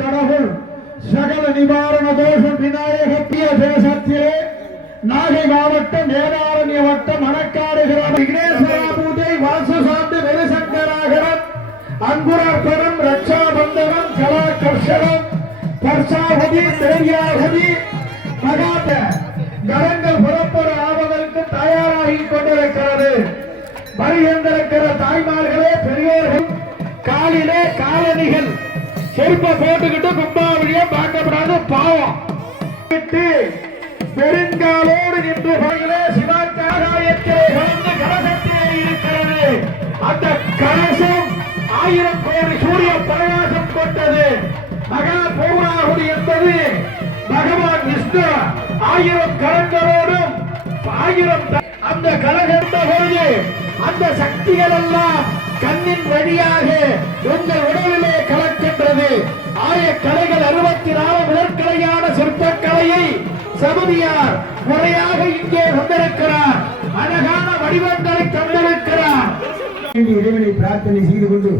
கடவுள் சகல நிவாரண தோஷம் விநாயகத்திய தேசத்திலே நாகை மாவட்டம் வேதாரண்ய வட்டம் மணக்காடு கிராம விக்னேஸ்வரா பூஜை வாசுசாந்து வெறுசங்கராகரம் அங்குரார்பணம் ரட்சாபந்தனம் கலாகர்ஷனம் பர்ஷாவதி தேவியாவதி மகாத கரங்கள் புறப்பட ஆவதற்கு தயாராகி கொண்டிருக்கிறது. வருகின்றிருக்கிற தாய்மார்களே பெரியோர்கள் காலிலே காலணிகள் செருப்ப போட்டுக்கிட்டு கும்பாவளியை பார்க்கப்படாது பாவம் பெருங்காலோடு நின்று பகையிலே சிவாச்சாரியத்திலே கலந்து கலசத்திலே இருக்கிறது. அந்த கலசம் 1000 கோடி சூரிய பிரகாசம் கொண்டது. மகா பூர்ணாகுதி என்பது பகவான் விஷ்ணு 1000 கரங்களோடும் 1000 அந்த கலசத்த பொழுது அந்த சக்திகள் எல்லாம் கண்ணின் வழியாக உங்கள் உடலிலே கலக்கின்றது. ஆய கலைகள் 64 முதற்கலையான சிற்பக்கலையை சபதியார் முறையாக இங்கே வந்திருக்கிறார். அழகான வடிவங்களை தந்திருக்கிறார். இறைவனை பிரார்த்தனை செய்து கொண்டு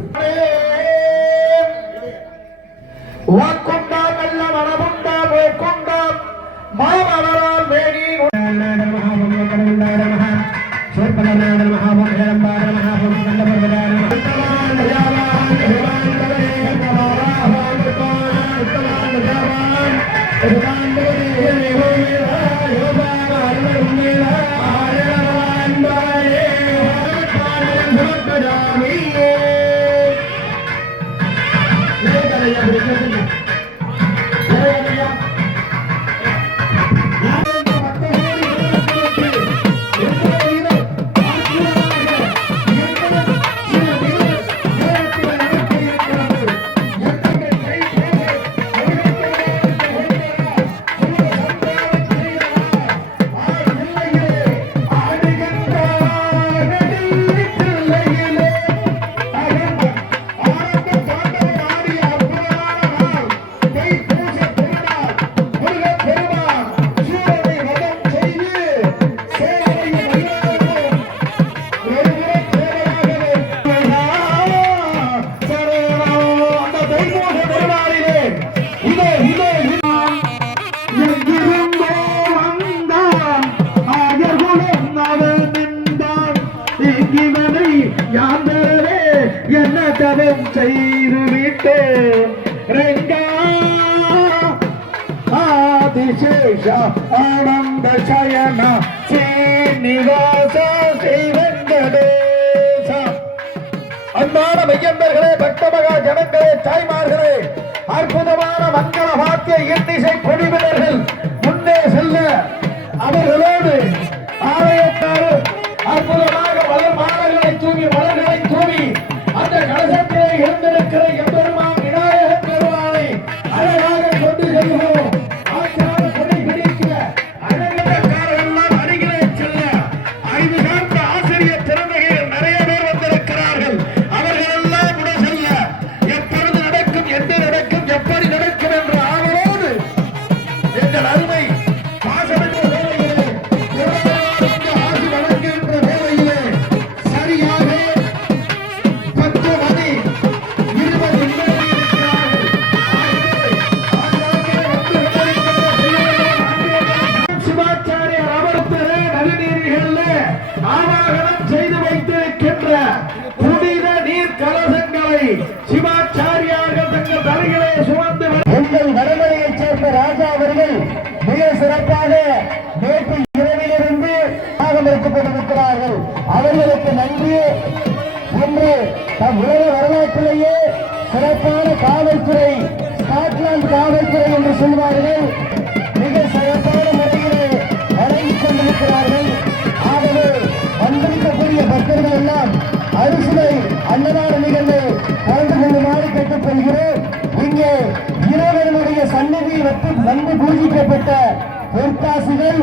வாக்குண்டா நல்ல மனமுண்டா போக்குண்டா மாமலரால் வேணி என்ன தவம் செய்து விட்டேன் ஆதிசேஷ ஆனந்த சயன ஸ்ரீனிவாச ஸ்ரீவெங்கடேச. அன்பான மையம்பர்களே, பக்தமகா ஜனங்களே, தாய்மார்களே, அற்புதமான மங்கள வாத்திய இன்னிசை குழுவினர்கள் முன்னே செல்ல அவர்களோடு ஆலயத்தார் அற்புதமாக மலர் மாலைகளை தூவி மலர்களை தூவி அந்த கலசத்திலே இருந்திருக்கிற எம்பெருமான் விநாயக பெருமானை அழகாக கொண்டு செல்கிறோம். ஆச்சார கொடை பிடிக்க அழகாரெல்லாம் அருகிலே செல்ல அறிவு சார்ந்த ஆசிரியர் திறமைகள் நிறைய பேர் வந்திருக்கிறார்கள். அவர்கள் எல்லாம் கூட செல்ல எப்பொழுது நடக்கும், எந்த நடக்கும், எப்படி நடக்கும் என்ற ஆவலோடு எங்கள் அருமை பாசமிக்க வேலையிலே ஆசி வழங்குகின்ற வேலையிலே சரியாக 10 மணி 20 நிமிடம் இருக்கிறார்கள். சிவாச்சாரியார் அமர்த்தரே நதிநீர்களிலே ஆவாகனம் செய்து வைத்திருக்கின்ற புனித நீர் கலசங்களை சிவாச்சாரியார்கள் தங்கள் தலைகளை சுமந்து எங்கள் வடமலையைச் சேர்ந்த ராஜா அவர்கள் மிக சிறப்பாக நேற்று இரவிலிருந்து வைக்கப்பட்டிருக்கிறார்கள். அவர்களுக்கு நன்றி. இன்று உலக வரலாற்றிலேயே சிறப்பான காவல்துறை, ஸ்காட்லாந்து காவல்துறை என்று சொல்வார்கள், மிக சிறப்பான முறையிலே வழங்கிக் கொண்டிருக்கிறார்கள். ஆகவே வந்திருக்கக்கூடிய பக்தர்கள் எல்லாம் அரிசிலை அன்னதான நிகழ்வு கலந்து கொள்ளுமாறு கேட்டுக்கொள்கிறோம். இங்கே இறைவனுடைய சன்னதியில் வந்து பூஜிக்கப்பட்ட பொற்காசுகள்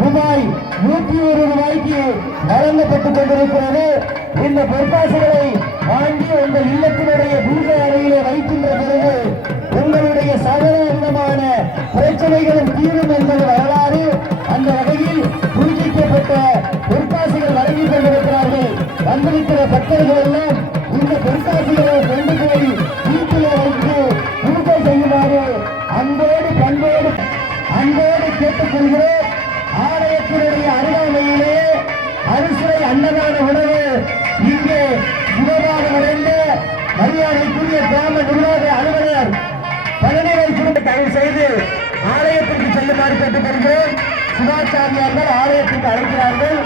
ரூபாய் 101 வழங்கப்பட்டுக் கொண்டிருக்கிறது. இந்த பொற்காசுகளை வாங்கி உங்கள் இல்லத்தினுடைய பூஜை அறையிலே வைக்கின்ற பிறகு உங்களுடைய சகல விதமான பிரச்சனைகளும் தீரும் என்பது வரலாறு. அந்த வகையில் பூஜிக்கப்பட்ட பொற்காசுகள் வழங்கிக் கொண்டிருக்கிறார்கள். வந்திருக்கிற பக்தர்கள் எல்லாம் இந்த பொற்காசுகளை கொண்டு போய் வீட்டிலே வைத்து பூஜை சிவாச்சாரியார்கள் ஆலயத்திற்கு அழைக்கிறார்கள்.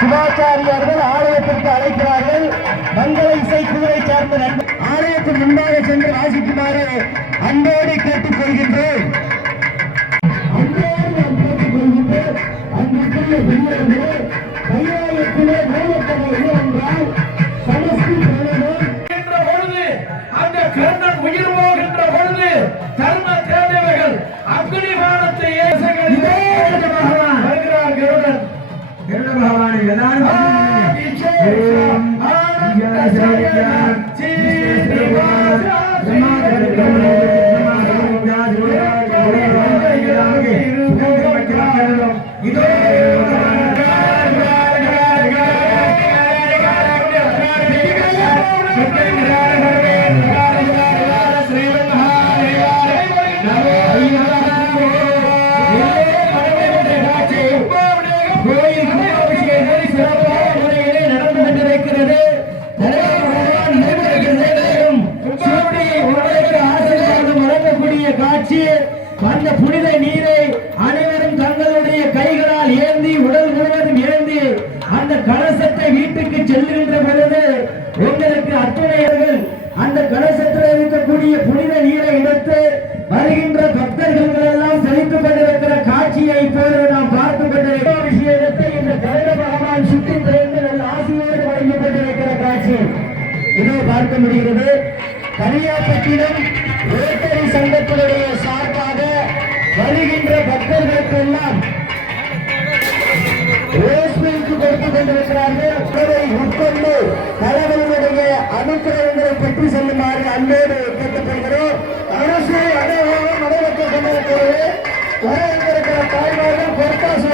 சிவாச்சாரியார்கள் ஆலயத்திற்கு அழைக்கிறார்கள். மங்கள இசை குழுவை சார்ந்த நண்பர் ஆலயத்தின் முன்பாக சென்று வாசிக்குமாறு அன்போடு கேட்டுக் கொள்கின்றேன். அன்புக்குரிய பெரியவர்களே, கையாயத்திலே மூலத்தொகை என்றால் சமஸ்தி என்ற பொழுது அந்த கர்ணன் உயிர் போகின்ற பொழுது தர்ம தேவதைகள் அக்னி பானத்தை வருகிறார் கருடன். கருட பகவானை அந்த புனித நீரை அனைவரும் தங்களுடைய கைகளால் ஏந்தி உடல் முழுவதும் ஏந்தி அந்த கலசத்தை வீட்டுக்கு செல்கின்ற பொழுது உங்களுக்கு அத்துணையர்கள் அந்த கலசத்தில் இருக்கக்கூடிய புனித நீரை எடுத்து வருகின்ற பக்தர்கள் எல்லாம் செலுத்திக் கொண்டிருக்கிற காட்சியை இப்போது நாம் பார்த்துக் கொண்டிருக்கிற விஷயத்தை இந்த கருட பகவான் சுற்றி திறந்து ஆசியோடு வழங்கிக் கொண்டிருக்கிற காட்சி இதோ பார்க்க முடிகிறது. கரியாப்பட்டினம் ரோட்டரி சங்கத்தினுடைய சார்பாக வருகின்ற பக்தர்களுக்கெல்லாம் ரோஸ்மில்க்கு கொடுத்துக் கொண்டிருக்கிறார்கள். அதை உட்கொண்டு தலைவர்களுடைய அனுக்கிரகங்களை பெற்று செல்லுமாறு அன்போடு கேட்டுக்கொள்கிறோம். அரசு அனைவரும் நடைபெற்றுக் கொண்டிருக்கிறது. வர இருக்கிற தாய்மார்கள் பொற்காசு